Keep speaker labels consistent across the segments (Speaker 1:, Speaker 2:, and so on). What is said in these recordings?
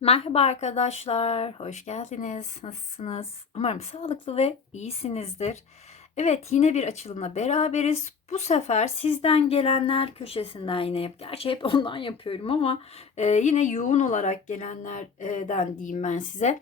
Speaker 1: Merhaba arkadaşlar, hoş geldiniz. Nasılsınız? Umarım sağlıklı ve iyisinizdir. Evet, yine bir açılımla beraberiz. Bu sefer sizden gelenler köşesinden yine yap. Gerçi hep ondan yapıyorum ama e, yine yoğun olarak gelenlerden diyeyim ben size.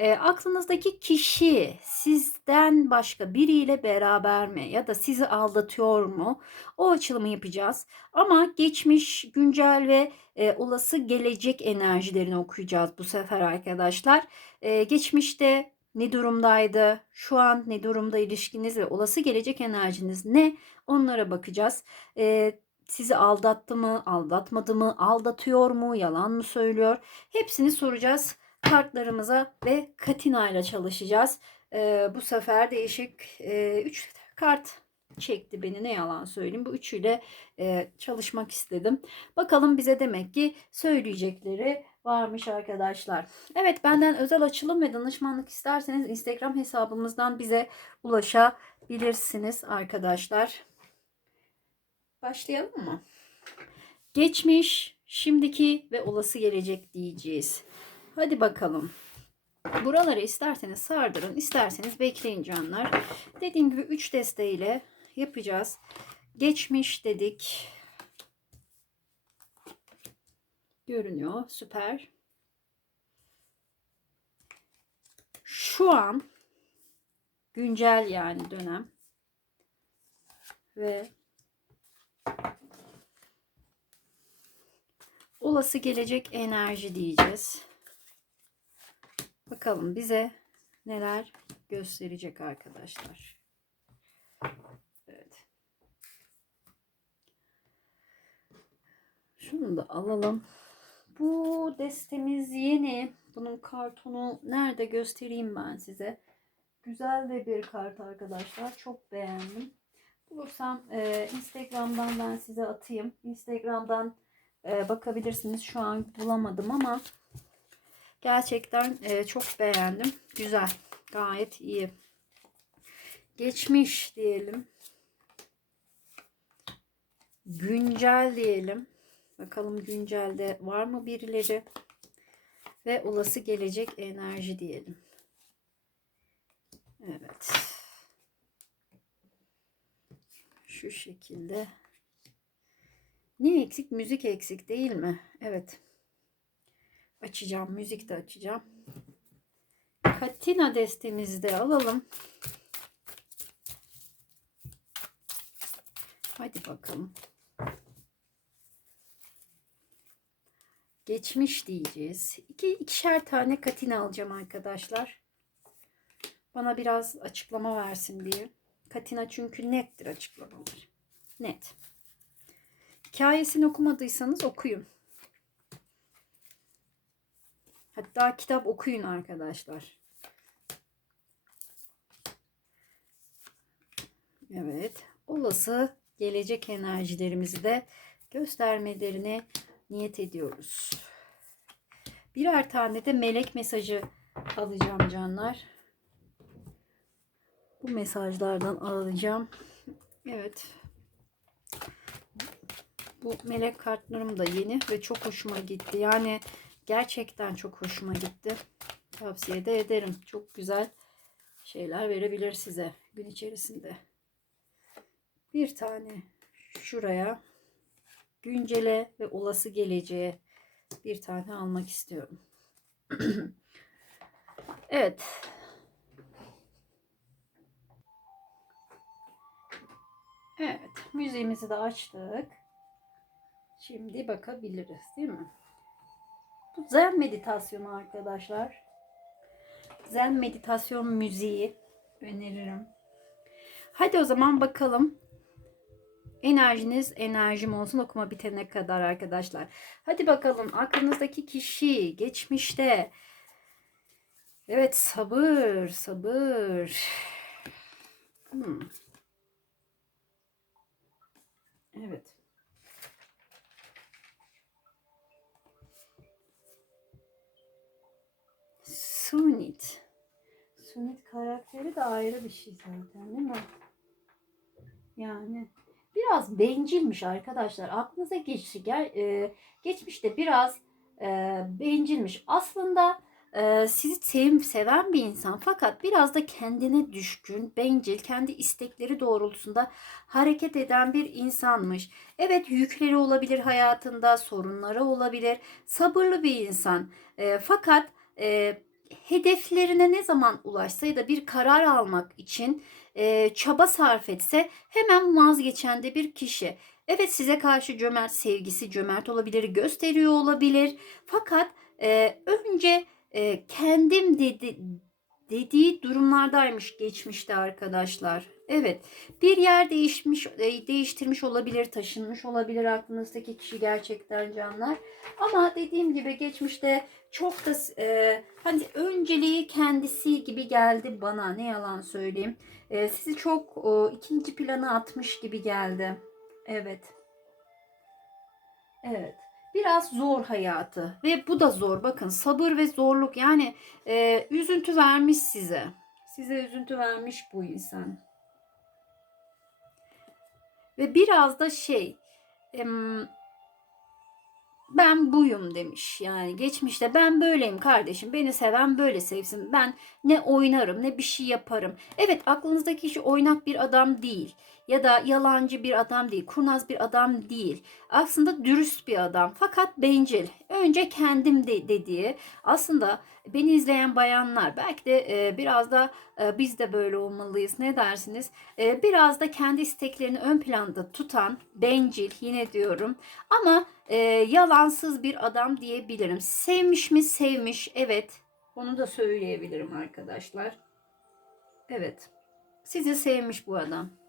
Speaker 1: E, aklınızdaki kişi sizden başka biriyle beraber mi ya da sizi aldatıyor mu? O açılımı yapacağız. Ama geçmiş, güncel ve e, olası gelecek enerjilerini okuyacağız bu sefer arkadaşlar. E, geçmişte ne durumdaydı? Şu an ne durumda ilişkiniz ve olası gelecek enerjiniz ne? Onlara bakacağız. E, sizi aldattı mı, aldatmadı mı, aldatıyor mu, yalan mı söylüyor? Hepsini soracağız kartlarımıza ve Katina ile çalışacağız. Ee, bu sefer değişik 3 e, kart çekti beni ne yalan söyleyeyim. Bu üçüyle e, çalışmak istedim. Bakalım bize demek ki söyleyecekleri varmış arkadaşlar. Evet benden özel açılım ve danışmanlık isterseniz Instagram hesabımızdan bize ulaşabilirsiniz arkadaşlar. Başlayalım mı? Geçmiş, şimdiki ve olası gelecek diyeceğiz. Hadi bakalım. Buraları isterseniz sardırın, isterseniz bekleyin canlar. Dediğim gibi 3 desteğiyle yapacağız. Geçmiş dedik. Görünüyor. Süper. Şu an güncel yani dönem ve olası gelecek enerji diyeceğiz. Bakalım bize neler gösterecek arkadaşlar. Evet. Şunu da alalım. Bu destemiz yeni. Bunun kartonu nerede göstereyim ben size. Güzel de bir kart arkadaşlar. Çok beğendim. Bulursam e, Instagram'dan ben size atayım. Instagram'dan e, bakabilirsiniz. Şu an bulamadım ama Gerçekten e, çok beğendim. Güzel. Gayet iyi. Geçmiş diyelim. Güncel diyelim. Bakalım güncelde var mı birileri? Ve olası gelecek enerji diyelim. Evet. Şu şekilde. Ne eksik? Müzik eksik değil mi? Evet açacağım. Müzik de açacağım. Katina destemizi de alalım. Hadi bakalım. Geçmiş diyeceğiz. İki, ikişer tane katina alacağım arkadaşlar. Bana biraz açıklama versin diye. Katina çünkü nettir açıklamalar. Net. Hikayesini okumadıysanız okuyun. Hatta kitap okuyun arkadaşlar. Evet. Olası gelecek enerjilerimizi de göstermelerini niyet ediyoruz. Birer tane de melek mesajı alacağım canlar. Bu mesajlardan alacağım. Evet. Bu melek kartlarım da yeni ve çok hoşuma gitti. Yani Gerçekten çok hoşuma gitti. Tavsiye de ederim. Çok güzel şeyler verebilir size gün içerisinde. Bir tane şuraya güncele ve olası geleceğe bir tane almak istiyorum. evet. Evet. Müziğimizi de açtık. Şimdi bakabiliriz değil mi? Zen meditasyonu arkadaşlar. Zen meditasyon müziği öneririm. Hadi o zaman bakalım. Enerjiniz enerjim olsun okuma bitene kadar arkadaşlar. Hadi bakalım aklınızdaki kişi geçmişte. Evet sabır sabır. Hmm. Ayrı bir şey zaten değil mi? Yani biraz bencilmiş arkadaşlar. Aklınıza geçti. Gel, e, geçmişte biraz e, bencilmiş. Aslında e, sizi sev, seven bir insan fakat biraz da kendine düşkün, bencil, kendi istekleri doğrultusunda hareket eden bir insanmış. Evet yükleri olabilir hayatında, sorunları olabilir. Sabırlı bir insan. E, fakat e, hedeflerine ne zaman ulaşsa ya da bir karar almak için e, çaba sarf etse hemen vazgeçen de bir kişi. Evet size karşı cömert sevgisi cömert olabilir, gösteriyor olabilir. Fakat e, önce e, kendim dedi dediği durumlardaymış geçmişte arkadaşlar. Evet bir yer değişmiş e, değiştirmiş olabilir, taşınmış olabilir aklınızdaki kişi gerçekten canlar. Ama dediğim gibi geçmişte çok da e, hani önceliği kendisi gibi geldi bana ne yalan söyleyeyim. E, sizi çok e, ikinci plana atmış gibi geldi. Evet. Evet. Biraz zor hayatı ve bu da zor. Bakın sabır ve zorluk yani e, üzüntü vermiş size. Size üzüntü vermiş bu insan. Ve biraz da şey ben buyum demiş. Yani geçmişte ben böyleyim kardeşim. Beni seven böyle sevsin. Ben ne oynarım ne bir şey yaparım. Evet aklınızdaki kişi oynak bir adam değil. Ya da yalancı bir adam değil. Kurnaz bir adam değil. Aslında dürüst bir adam. Fakat bencil. Önce kendim de dediği. Aslında beni izleyen bayanlar belki de e, biraz da e, biz de böyle olmalıyız. Ne dersiniz? E, biraz da kendi isteklerini ön planda tutan bencil yine diyorum. Ama e, yalansız bir adam diyebilirim. Sevmiş mi? Sevmiş. Evet. Onu da söyleyebilirim arkadaşlar. Evet. Sizi sevmiş bu adam.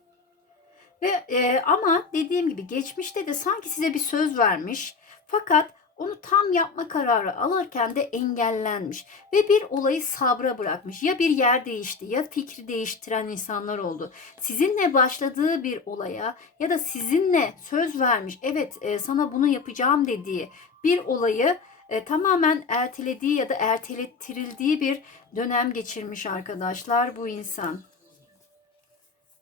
Speaker 1: Ve e, ama dediğim gibi geçmişte de sanki size bir söz vermiş. Fakat onu tam yapma kararı alırken de engellenmiş ve bir olayı sabra bırakmış. Ya bir yer değişti ya fikri değiştiren insanlar oldu. Sizinle başladığı bir olaya ya da sizinle söz vermiş. Evet e, sana bunu yapacağım dediği bir olayı e, tamamen ertelediği ya da ertelettirildiği bir dönem geçirmiş arkadaşlar bu insan.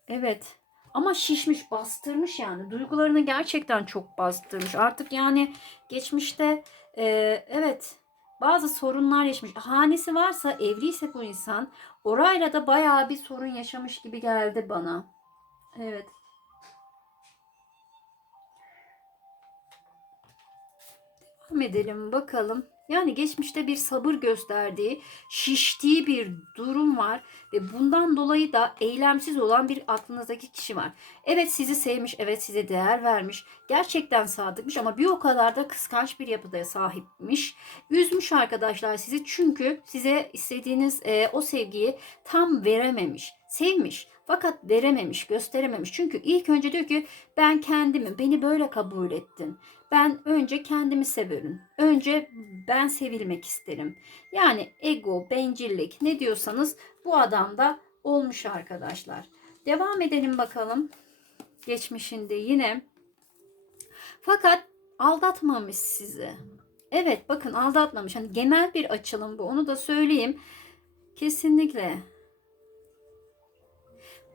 Speaker 1: Evet. Ama şişmiş, bastırmış yani. Duygularını gerçekten çok bastırmış. Artık yani geçmişte e, evet bazı sorunlar yaşamış. Hanesi varsa, evliyse bu insan orayla da bayağı bir sorun yaşamış gibi geldi bana. Evet. Devam edelim bakalım. Yani geçmişte bir sabır gösterdiği, şiştiği bir durum var ve bundan dolayı da eylemsiz olan bir aklınızdaki kişi var. Evet sizi sevmiş, evet size değer vermiş, gerçekten sadıkmış ama bir o kadar da kıskanç bir yapıda sahipmiş. Üzmüş arkadaşlar sizi çünkü size istediğiniz e, o sevgiyi tam verememiş. Sevmiş fakat verememiş, gösterememiş. Çünkü ilk önce diyor ki ben kendimi, beni böyle kabul ettin. Ben önce kendimi severim. Önce ben sevilmek isterim. Yani ego, bencillik ne diyorsanız bu adamda olmuş arkadaşlar. Devam edelim bakalım. Geçmişinde yine. Fakat aldatmamış sizi. Evet bakın aldatmamış. Hani genel bir açılım bu. Onu da söyleyeyim. Kesinlikle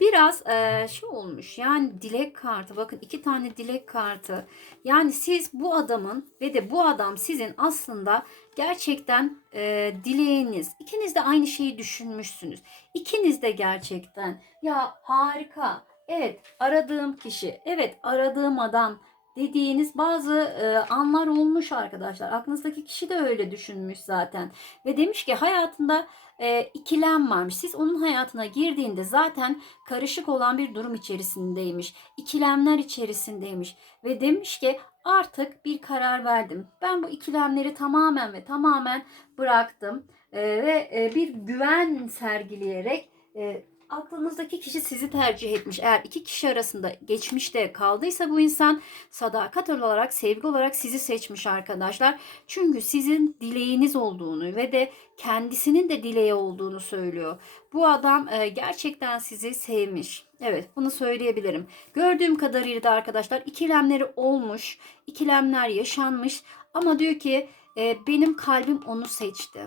Speaker 1: biraz e, şey olmuş yani dilek kartı bakın iki tane dilek kartı yani siz bu adamın ve de bu adam sizin aslında gerçekten e, dileğiniz ikiniz de aynı şeyi düşünmüşsünüz ikiniz de gerçekten ya harika evet aradığım kişi evet aradığım adam dediğiniz bazı e, anlar olmuş arkadaşlar. Aklınızdaki kişi de öyle düşünmüş zaten. Ve demiş ki hayatında e, ikilem varmış. Siz onun hayatına girdiğinde zaten karışık olan bir durum içerisindeymiş. İkilemler içerisindeymiş. Ve demiş ki artık bir karar verdim. Ben bu ikilemleri tamamen ve tamamen bıraktım. E, ve e, bir güven sergileyerek e, aklınızdaki kişi sizi tercih etmiş. Eğer iki kişi arasında geçmişte kaldıysa bu insan sadakat olarak, sevgi olarak sizi seçmiş arkadaşlar. Çünkü sizin dileğiniz olduğunu ve de kendisinin de dileği olduğunu söylüyor. Bu adam e, gerçekten sizi sevmiş. Evet bunu söyleyebilirim. Gördüğüm kadarıyla da arkadaşlar ikilemleri olmuş, ikilemler yaşanmış ama diyor ki e, benim kalbim onu seçti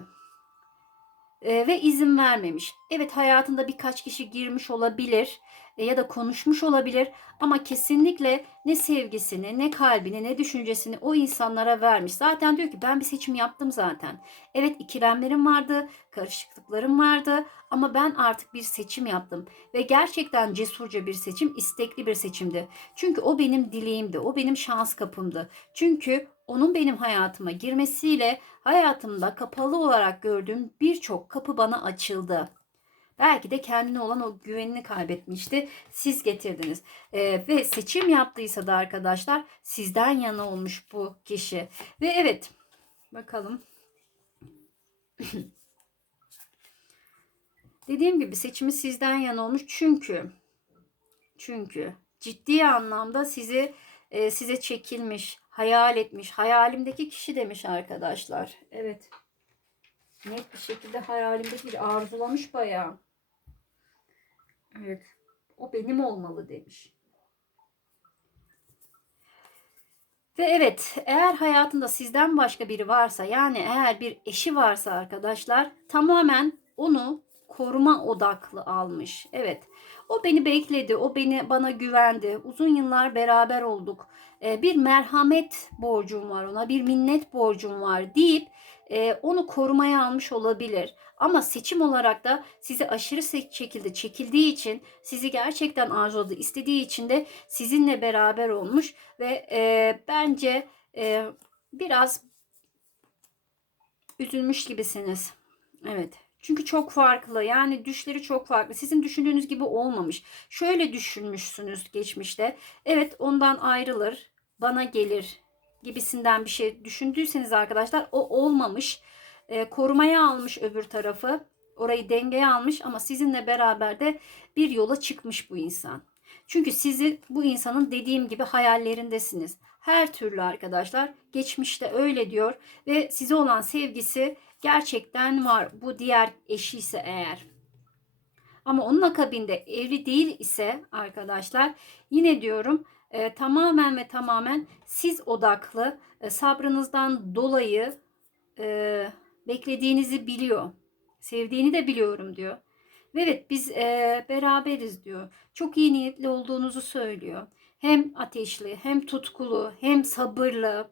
Speaker 1: e, ve izin vermemiş. Evet hayatında birkaç kişi girmiş olabilir. e, ya da konuşmuş olabilir ama kesinlikle ne sevgisini, ne kalbini, ne düşüncesini o insanlara vermiş. Zaten diyor ki ben bir seçim yaptım zaten. Evet ikilemlerim vardı, karışıklıklarım vardı ama ben artık bir seçim yaptım ve gerçekten cesurca bir seçim, istekli bir seçimdi. Çünkü o benim dileğimdi, o benim şans kapımdı. Çünkü onun benim hayatıma girmesiyle hayatımda kapalı olarak gördüğüm birçok kapı bana açıldı. Belki de kendine olan o güvenini kaybetmişti. Siz getirdiniz. Ee, ve seçim yaptıysa da arkadaşlar sizden yana olmuş bu kişi. Ve evet bakalım. Dediğim gibi seçimi sizden yana olmuş çünkü çünkü ciddi anlamda sizi e, size çekilmiş, hayal etmiş. Hayalimdeki kişi demiş arkadaşlar. Evet. Net bir şekilde hayalimdeki bir arzulamış bayağı. Evet. O benim olmalı demiş. Ve evet eğer hayatında sizden başka biri varsa yani eğer bir eşi varsa arkadaşlar tamamen onu koruma odaklı almış. Evet o beni bekledi, o beni bana güvendi. Uzun yıllar beraber olduk. Ee, bir merhamet borcum var ona, bir minnet borcum var deyip e, onu korumaya almış olabilir. Ama seçim olarak da sizi aşırı şekilde çekildiği için, sizi gerçekten arzuladı, istediği için de sizinle beraber olmuş ve e, bence e, biraz üzülmüş gibisiniz. Evet. Çünkü çok farklı. Yani düşleri çok farklı. Sizin düşündüğünüz gibi olmamış. Şöyle düşünmüşsünüz geçmişte. Evet ondan ayrılır, bana gelir gibisinden bir şey düşündüyseniz arkadaşlar o olmamış. E, korumaya almış öbür tarafı. Orayı dengeye almış ama sizinle beraber de bir yola çıkmış bu insan. Çünkü sizi bu insanın dediğim gibi hayallerindesiniz. Her türlü arkadaşlar geçmişte öyle diyor ve size olan sevgisi gerçekten var. Bu diğer eşi ise eğer. Ama onun akabinde evli değil ise arkadaşlar yine diyorum e, tamamen ve tamamen siz odaklı e, sabrınızdan dolayı e, beklediğinizi biliyor. Sevdiğini de biliyorum diyor. Ve evet biz e, beraberiz diyor. Çok iyi niyetli olduğunuzu söylüyor. Hem ateşli, hem tutkulu, hem sabırlı,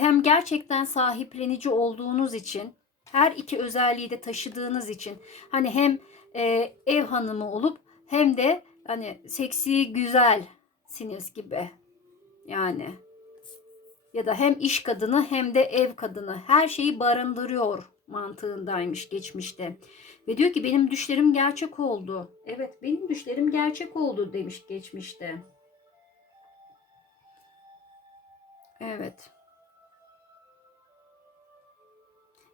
Speaker 1: hem gerçekten sahiplenici olduğunuz için, her iki özelliği de taşıdığınız için, hani hem e, ev hanımı olup hem de hani seksi güzelsiniz gibi. Yani ya da hem iş kadını hem de ev kadını her şeyi barındırıyor mantığındaymış geçmişte. Ve diyor ki benim düşlerim gerçek oldu. Evet benim düşlerim gerçek oldu demiş geçmişte. Evet.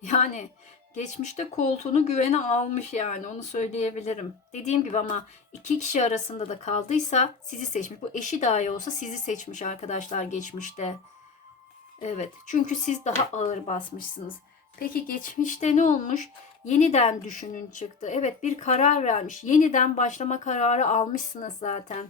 Speaker 1: Yani geçmişte koltuğunu güvene almış yani onu söyleyebilirim. Dediğim gibi ama iki kişi arasında da kaldıysa sizi seçmiş. Bu eşi dahi olsa sizi seçmiş arkadaşlar geçmişte. Evet çünkü siz daha ağır basmışsınız. Peki geçmişte ne olmuş? Yeniden düşünün çıktı. Evet bir karar vermiş. Yeniden başlama kararı almışsınız zaten.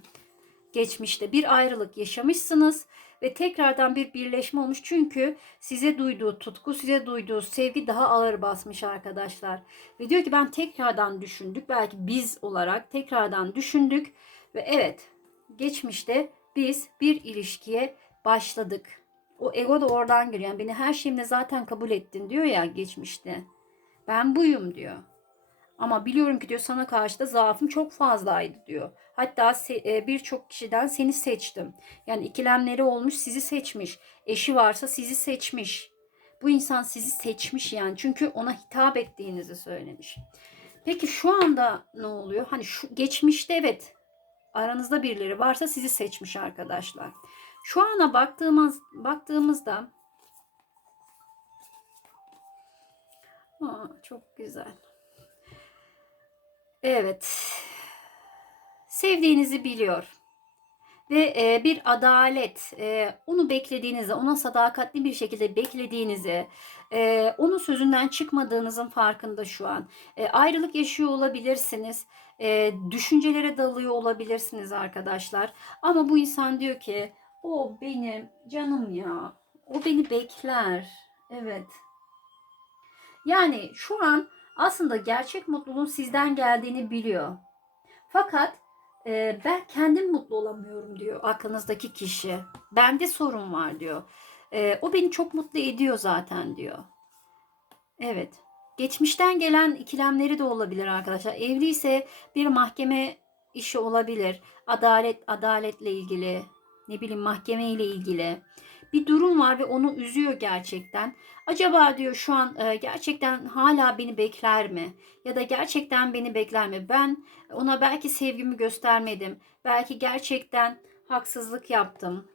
Speaker 1: Geçmişte bir ayrılık yaşamışsınız ve tekrardan bir birleşme olmuş. Çünkü size duyduğu tutku, size duyduğu sevgi daha ağır basmış arkadaşlar. Ve diyor ki ben tekrardan düşündük. Belki biz olarak tekrardan düşündük ve evet geçmişte biz bir ilişkiye başladık. O ego da oradan geliyor. Yani beni her şeyimle zaten kabul ettin diyor ya geçmişte. Ben buyum diyor. Ama biliyorum ki diyor sana karşı da zaafım çok fazlaydı diyor. Hatta e, birçok kişiden seni seçtim. Yani ikilemleri olmuş sizi seçmiş. Eşi varsa sizi seçmiş. Bu insan sizi seçmiş yani. Çünkü ona hitap ettiğinizi söylemiş. Peki şu anda ne oluyor? Hani şu geçmişte evet aranızda birileri varsa sizi seçmiş arkadaşlar. Şu ana baktığımız baktığımızda Aa, çok güzel. Evet. Sevdiğinizi biliyor. Ve e, bir adalet, e, onu beklediğinizi, ona sadakatli bir şekilde beklediğinizi, e, onun sözünden çıkmadığınızın farkında şu an. E, ayrılık yaşıyor olabilirsiniz, e, düşüncelere dalıyor olabilirsiniz arkadaşlar. Ama bu insan diyor ki, o benim canım ya, o beni bekler. Evet. Yani şu an aslında gerçek mutluluğun sizden geldiğini biliyor. Fakat e, ben kendim mutlu olamıyorum diyor aklınızdaki kişi. Bende sorun var diyor. E, o beni çok mutlu ediyor zaten diyor. Evet. Geçmişten gelen ikilemleri de olabilir arkadaşlar. Evliyse bir mahkeme işi olabilir. Adalet, adaletle ilgili, ne bileyim mahkeme ile ilgili bir durum var ve onu üzüyor gerçekten. Acaba diyor şu an e, gerçekten hala beni bekler mi? Ya da gerçekten beni bekler mi? Ben ona belki sevgimi göstermedim. Belki gerçekten haksızlık yaptım.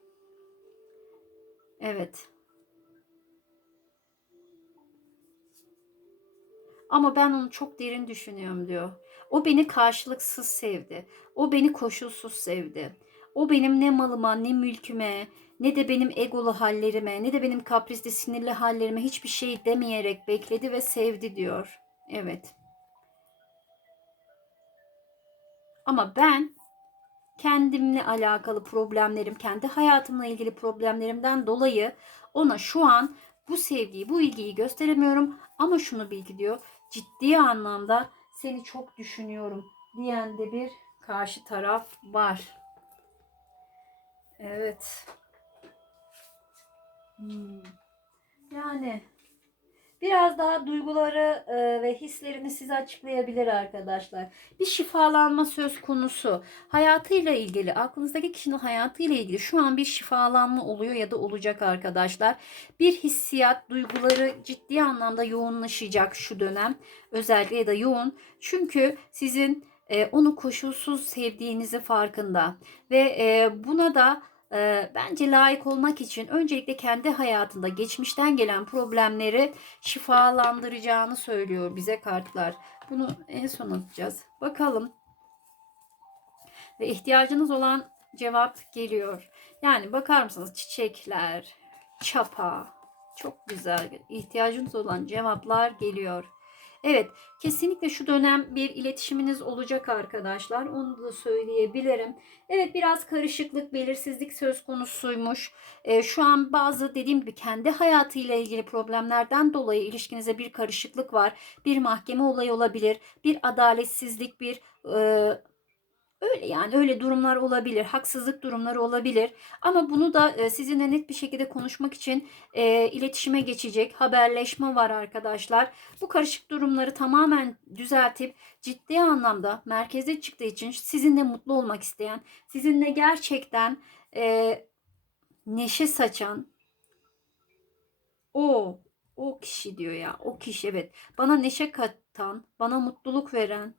Speaker 1: Evet. Ama ben onu çok derin düşünüyorum diyor. O beni karşılıksız sevdi. O beni koşulsuz sevdi. O benim ne malıma, ne mülküme, ne de benim egolu hallerime, ne de benim kaprisli, sinirli hallerime hiçbir şey demeyerek bekledi ve sevdi diyor. Evet. Ama ben kendimle alakalı problemlerim, kendi hayatımla ilgili problemlerimden dolayı ona şu an bu sevgiyi, bu ilgiyi gösteremiyorum ama şunu bilgi diyor. Ciddi anlamda seni çok düşünüyorum diyen de bir karşı taraf var. Evet. Hmm. Yani biraz daha duyguları e, ve hislerini size açıklayabilir arkadaşlar. Bir şifalanma söz konusu. Hayatıyla ilgili, aklınızdaki kişinin hayatıyla ilgili şu an bir şifalanma oluyor ya da olacak arkadaşlar. Bir hissiyat, duyguları ciddi anlamda yoğunlaşacak şu dönem. Özellikle ya da yoğun. Çünkü sizin e, onu koşulsuz sevdiğinizi farkında ve e, buna da e, bence layık olmak için öncelikle kendi hayatında geçmişten gelen problemleri şifalandıracağını söylüyor bize kartlar. Bunu en son atacağız. Bakalım. Ve ihtiyacınız olan cevap geliyor. Yani bakar mısınız çiçekler, çapa çok güzel. İhtiyacınız olan cevaplar geliyor. Evet, kesinlikle şu dönem bir iletişiminiz olacak arkadaşlar. Onu da söyleyebilirim. Evet, biraz karışıklık, belirsizlik söz konusuymuş. Ee, şu an bazı dediğim gibi kendi hayatıyla ilgili problemlerden dolayı ilişkinize bir karışıklık var. Bir mahkeme olayı olabilir, bir adaletsizlik, bir e, Öyle yani öyle durumlar olabilir, haksızlık durumları olabilir. Ama bunu da e, sizinle net bir şekilde konuşmak için e, iletişime geçecek haberleşme var arkadaşlar. Bu karışık durumları tamamen düzeltip ciddi anlamda merkeze çıktığı için sizinle mutlu olmak isteyen, sizinle gerçekten e, neşe saçan o o kişi diyor ya o kişi evet bana neşe katan, bana mutluluk veren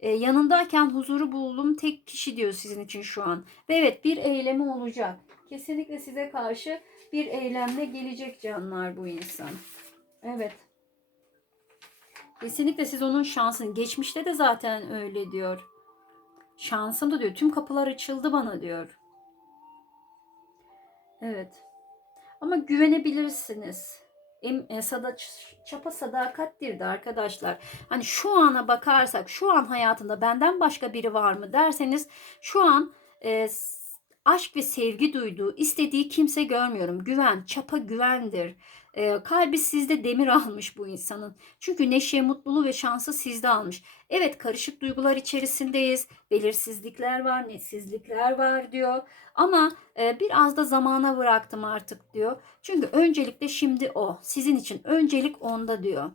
Speaker 1: e, yanındayken huzuru buldum tek kişi diyor sizin için şu an. Ve evet bir eylemi olacak. Kesinlikle size karşı bir eylemle gelecek canlar bu insan. Evet. Kesinlikle siz onun şansın. Geçmişte de zaten öyle diyor. Şansım da diyor. Tüm kapılar açıldı bana diyor. Evet. Ama güvenebilirsiniz em, sada, çapa sadakattir de arkadaşlar. Hani şu ana bakarsak şu an hayatında benden başka biri var mı derseniz şu an e, aşk ve sevgi duyduğu, istediği kimse görmüyorum. Güven, çapa güvendir. E, kalbi sizde demir almış bu insanın. Çünkü neşe, mutluluğu ve şansı sizde almış. Evet karışık duygular içerisindeyiz. Belirsizlikler var, netsizlikler var diyor. Ama e, biraz da zamana bıraktım artık diyor. Çünkü öncelikle şimdi o. Sizin için öncelik onda diyor.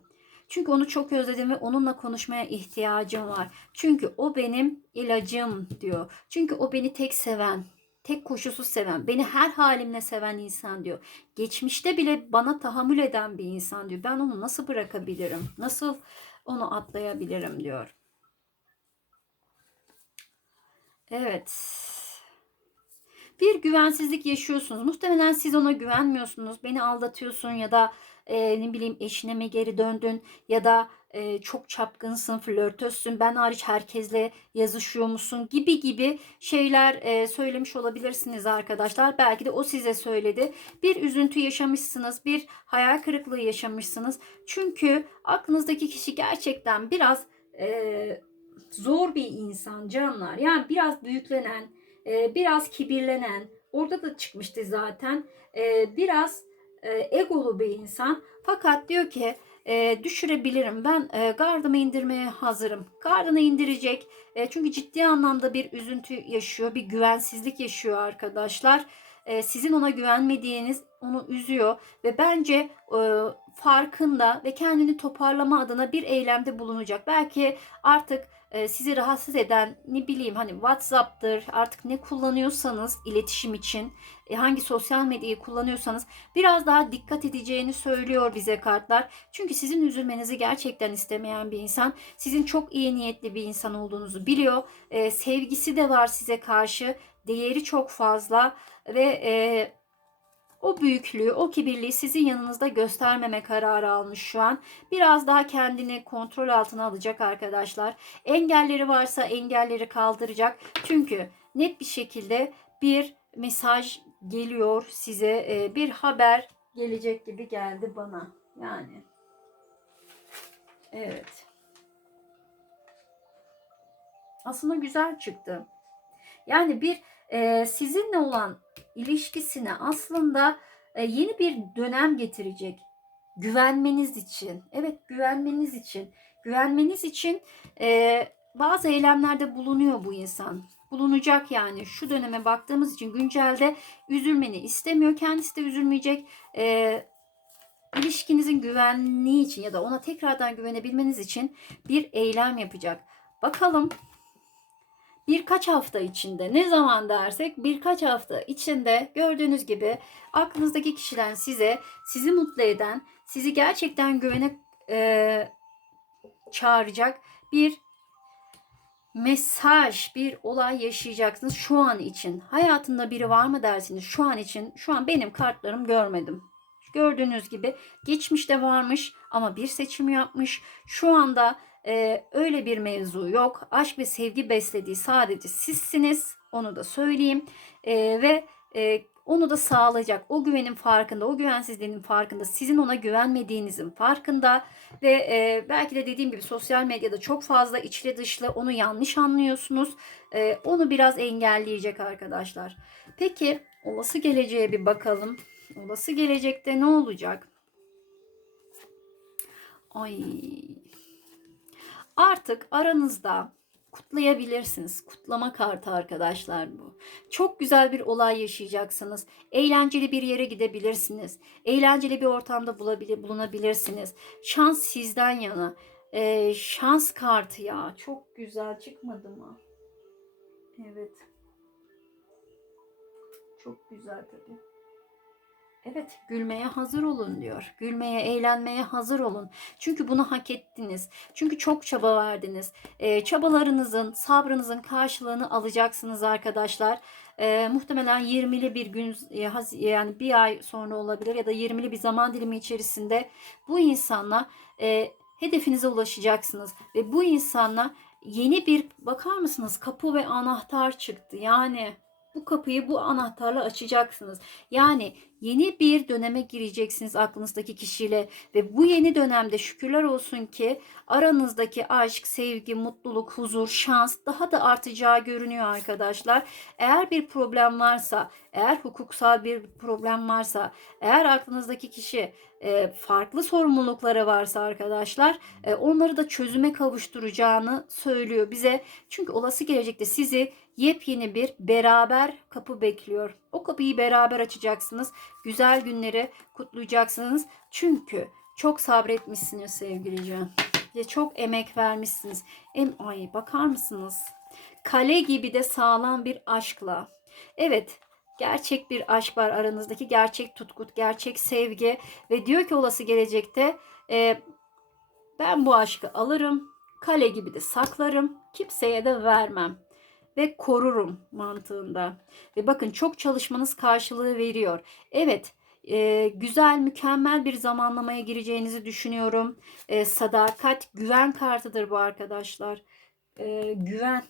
Speaker 1: Çünkü onu çok özledim ve onunla konuşmaya ihtiyacım var. Çünkü o benim ilacım diyor. Çünkü o beni tek seven, tek koşulsuz seven, beni her halimle seven insan diyor. Geçmişte bile bana tahammül eden bir insan diyor. Ben onu nasıl bırakabilirim? Nasıl onu atlayabilirim diyor. Evet. Bir güvensizlik yaşıyorsunuz. Muhtemelen siz ona güvenmiyorsunuz. Beni aldatıyorsun ya da e, ne bileyim eşine mi geri döndün ya da e, çok çapkınsın, flörtözsün, ben hariç herkesle yazışıyor musun gibi gibi şeyler e, söylemiş olabilirsiniz arkadaşlar. Belki de o size söyledi. Bir üzüntü yaşamışsınız, bir hayal kırıklığı yaşamışsınız. Çünkü aklınızdaki kişi gerçekten biraz e, zor bir insan canlar. Yani biraz büyüklenen, e, biraz kibirlenen, orada da çıkmıştı zaten. E, biraz e, egolu bir insan. Fakat diyor ki e, düşürebilirim. Ben e, gardımı indirmeye hazırım. Gardını indirecek. E, çünkü ciddi anlamda bir üzüntü yaşıyor, bir güvensizlik yaşıyor arkadaşlar. E, sizin ona güvenmediğiniz onu üzüyor ve bence e, farkında ve kendini toparlama adına bir eylemde bulunacak. Belki artık e, sizi rahatsız eden ne bileyim hani WhatsApp'tır artık ne kullanıyorsanız iletişim için e, hangi sosyal medyayı kullanıyorsanız biraz daha dikkat edeceğini söylüyor bize kartlar. Çünkü sizin üzülmenizi gerçekten istemeyen bir insan sizin çok iyi niyetli bir insan olduğunuzu biliyor. E, sevgisi de var size karşı değeri çok fazla ve e, o büyüklüğü, o kibirliği sizin yanınızda göstermeme kararı almış şu an. Biraz daha kendini kontrol altına alacak arkadaşlar. Engelleri varsa engelleri kaldıracak. Çünkü net bir şekilde bir mesaj geliyor size. e, Bir haber gelecek gibi geldi bana. Yani. Evet. Aslında güzel çıktı. Yani bir e, sizinle olan ilişkisine aslında e, yeni bir dönem getirecek. Güvenmeniz için. Evet güvenmeniz için. Güvenmeniz için e, bazı eylemlerde bulunuyor bu insan. Bulunacak yani. Şu döneme baktığımız için güncelde üzülmeni istemiyor. Kendisi de üzülmeyecek. E, ilişkinizin güvenliği için ya da ona tekrardan güvenebilmeniz için bir eylem yapacak. Bakalım birkaç hafta içinde ne zaman dersek birkaç hafta içinde gördüğünüz gibi aklınızdaki kişiden size sizi mutlu eden sizi gerçekten güvene e, çağıracak bir mesaj, bir olay yaşayacaksınız şu an için. Hayatında biri var mı dersiniz şu an için. Şu an benim kartlarım görmedim. Gördüğünüz gibi geçmişte varmış ama bir seçim yapmış. Şu anda e, öyle bir mevzu yok. Aşk ve sevgi beslediği sadece sizsiniz. Onu da söyleyeyim. E, ve e, onu da sağlayacak. O güvenin farkında, o güvensizliğinin farkında, sizin ona güvenmediğinizin farkında ve e, belki de dediğim gibi sosyal medyada çok fazla içli dışlı onu yanlış anlıyorsunuz. E, onu biraz engelleyecek arkadaşlar. Peki olası geleceğe bir bakalım. Olası gelecekte ne olacak? Ay. Artık aranızda kutlayabilirsiniz. Kutlama kartı arkadaşlar bu. Çok güzel bir olay yaşayacaksınız. Eğlenceli bir yere gidebilirsiniz. Eğlenceli bir ortamda bulunabilirsiniz. Şans sizden yana. Ee, şans kartı ya. Çok güzel çıkmadı mı? Evet. Çok güzel tabii. Evet, gülmeye hazır olun diyor. Gülmeye, eğlenmeye hazır olun. Çünkü bunu hak ettiniz. Çünkü çok çaba verdiniz. E, çabalarınızın, sabrınızın karşılığını alacaksınız arkadaşlar. E, muhtemelen 20'li bir gün, e, yani bir ay sonra olabilir ya da 20'li bir zaman dilimi içerisinde bu insanla e, hedefinize ulaşacaksınız. Ve bu insanla yeni bir, bakar mısınız kapı ve anahtar çıktı. Yani bu kapıyı bu anahtarla açacaksınız. Yani yeni bir döneme gireceksiniz aklınızdaki kişiyle ve bu yeni dönemde şükürler olsun ki aranızdaki aşk, sevgi, mutluluk, huzur, şans daha da artacağı görünüyor arkadaşlar. Eğer bir problem varsa, eğer hukuksal bir problem varsa, eğer aklınızdaki kişi e, farklı sorumlulukları varsa arkadaşlar e, onları da çözüme kavuşturacağını söylüyor bize. Çünkü olası gelecekte sizi yepyeni bir beraber kapı bekliyor. O kapıyı beraber açacaksınız. Güzel günleri kutlayacaksınız. Çünkü çok sabretmişsiniz sevgili can. Ve çok emek vermişsiniz. Em ay bakar mısınız? Kale gibi de sağlam bir aşkla. Evet, gerçek bir aşk var aranızdaki. Gerçek tutkut, gerçek sevgi ve diyor ki olası gelecekte e, ben bu aşkı alırım. Kale gibi de saklarım. Kimseye de vermem ve korurum mantığında. Ve bakın çok çalışmanız karşılığı veriyor. Evet e, güzel, mükemmel bir zamanlamaya gireceğinizi düşünüyorum. E, sadakat, güven kartıdır bu arkadaşlar. E, güven.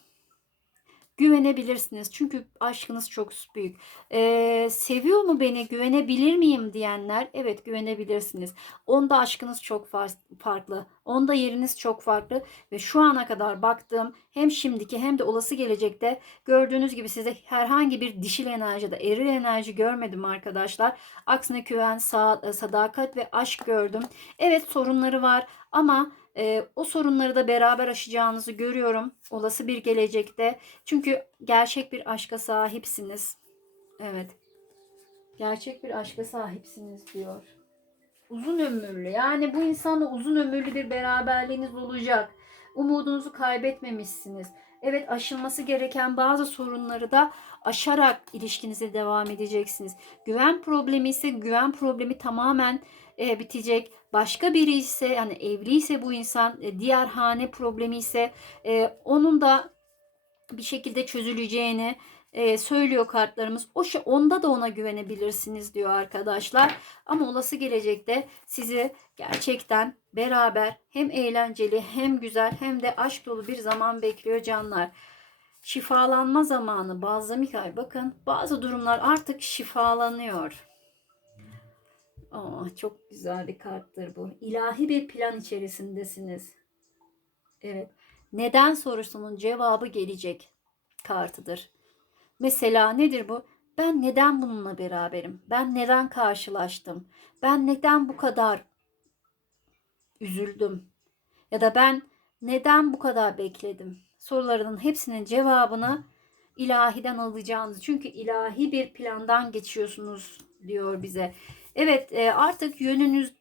Speaker 1: Güvenebilirsiniz. Çünkü aşkınız çok büyük. Ee, seviyor mu beni, güvenebilir miyim diyenler evet güvenebilirsiniz. Onda aşkınız çok far- farklı. Onda yeriniz çok farklı. Ve şu ana kadar baktığım hem şimdiki hem de olası gelecekte gördüğünüz gibi size herhangi bir dişil enerji da eril enerji görmedim arkadaşlar. Aksine güven, sa- sadakat ve aşk gördüm. Evet sorunları var ama e, o sorunları da beraber aşacağınızı görüyorum. Olası bir gelecekte. Çünkü gerçek bir aşka sahipsiniz. Evet. Gerçek bir aşka sahipsiniz diyor. Uzun ömürlü. Yani bu insanla uzun ömürlü bir beraberliğiniz olacak. Umudunuzu kaybetmemişsiniz. Evet aşılması gereken bazı sorunları da aşarak ilişkinize devam edeceksiniz. Güven problemi ise güven problemi tamamen e, bitecek. Başka biri ise yani evli ise bu insan e, diğer hane problemi ise e, onun da bir şekilde çözüleceğini e, söylüyor kartlarımız. O onda da ona güvenebilirsiniz diyor arkadaşlar. Ama olası gelecekte sizi gerçekten beraber hem eğlenceli hem güzel hem de aşk dolu bir zaman bekliyor canlar. Şifalanma zamanı bazlamik ay bakın bazı durumlar artık şifalanıyor. Aa, çok güzel bir karttır bu. İlahi bir plan içerisindesiniz. Evet. Neden sorusunun cevabı gelecek kartıdır. Mesela nedir bu? Ben neden bununla beraberim? Ben neden karşılaştım? Ben neden bu kadar üzüldüm? Ya da ben neden bu kadar bekledim? Sorularının hepsinin cevabını ilahiden alacağınız. Çünkü ilahi bir plandan geçiyorsunuz diyor bize. Evet e, artık yönünüz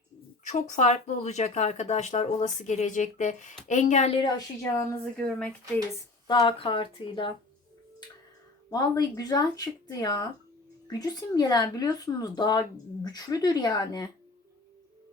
Speaker 1: çok farklı olacak arkadaşlar olası gelecekte. Engelleri aşacağınızı görmekteyiz. Dağ kartıyla. Vallahi güzel çıktı ya. Gücü simgelen biliyorsunuz daha güçlüdür yani.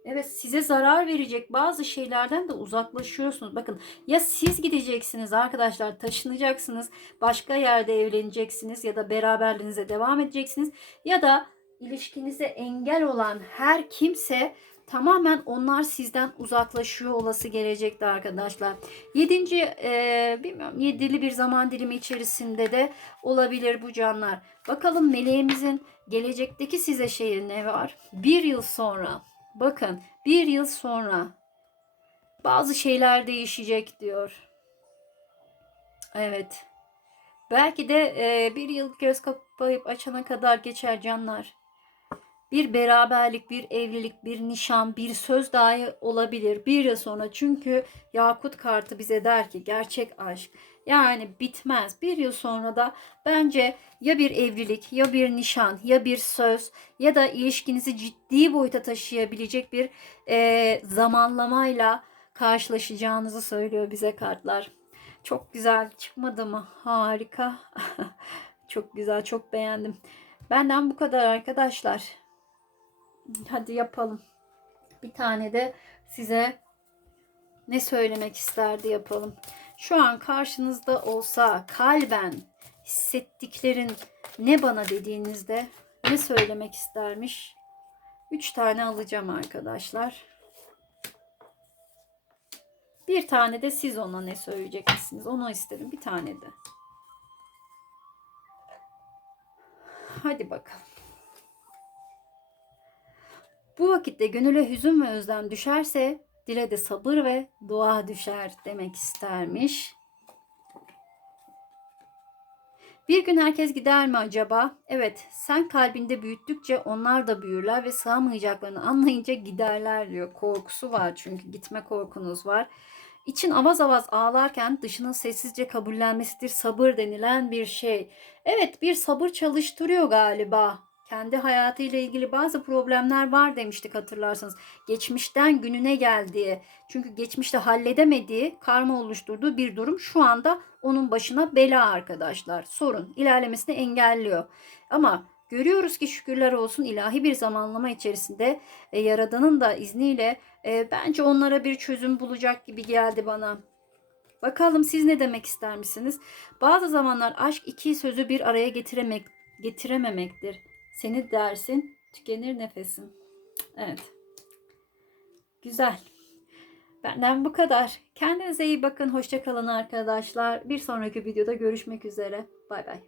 Speaker 1: Evet size zarar verecek bazı şeylerden de uzaklaşıyorsunuz. Bakın ya siz gideceksiniz arkadaşlar taşınacaksınız. Başka yerde evleneceksiniz ya da beraberliğinize devam edeceksiniz. Ya da ilişkinize engel olan her kimse tamamen onlar sizden uzaklaşıyor olası gelecekte arkadaşlar. Yedinci e, bilmiyorum yedili bir zaman dilimi içerisinde de olabilir bu canlar. Bakalım meleğimizin gelecekteki size şeyi ne var? Bir yıl sonra bakın bir yıl sonra bazı şeyler değişecek diyor. Evet. Belki de e, bir yıl göz kapayıp açana kadar geçer canlar bir beraberlik, bir evlilik, bir nişan, bir söz dahi olabilir bir yıl sonra. Çünkü Yakut kartı bize der ki gerçek aşk yani bitmez. Bir yıl sonra da bence ya bir evlilik, ya bir nişan, ya bir söz ya da ilişkinizi ciddi boyuta taşıyabilecek bir e, zamanlamayla karşılaşacağınızı söylüyor bize kartlar. Çok güzel çıkmadı mı? Harika. çok güzel, çok beğendim. Benden bu kadar arkadaşlar. Hadi yapalım. Bir tane de size ne söylemek isterdi yapalım. Şu an karşınızda olsa kalben hissettiklerin ne bana dediğinizde ne söylemek istermiş? Üç tane alacağım arkadaşlar. Bir tane de siz ona ne söyleyeceksiniz? Onu istedim. Bir tane de. Hadi bakalım. Bu vakitte gönüle hüzün ve özlem düşerse dile de sabır ve dua düşer demek istermiş. Bir gün herkes gider mi acaba? Evet, sen kalbinde büyüttükçe onlar da büyürler ve sığamayacaklarını anlayınca giderler diyor. Korkusu var çünkü gitme korkunuz var. İçin avaz avaz ağlarken dışının sessizce kabullenmesidir sabır denilen bir şey. Evet, bir sabır çalıştırıyor galiba kendi hayatıyla ilgili bazı problemler var demiştik hatırlarsanız. Geçmişten gününe geldiği, çünkü geçmişte halledemediği, karma oluşturduğu bir durum şu anda onun başına bela arkadaşlar. Sorun, ilerlemesini engelliyor. Ama görüyoruz ki şükürler olsun ilahi bir zamanlama içerisinde e, Yaradan'ın da izniyle e, bence onlara bir çözüm bulacak gibi geldi bana. Bakalım siz ne demek ister misiniz? Bazı zamanlar aşk iki sözü bir araya getiremek, getirememektir. Seni dersin, tükenir nefesin. Evet. Güzel. Benden bu kadar. Kendinize iyi bakın. Hoşça kalın arkadaşlar. Bir sonraki videoda görüşmek üzere. Bay bay.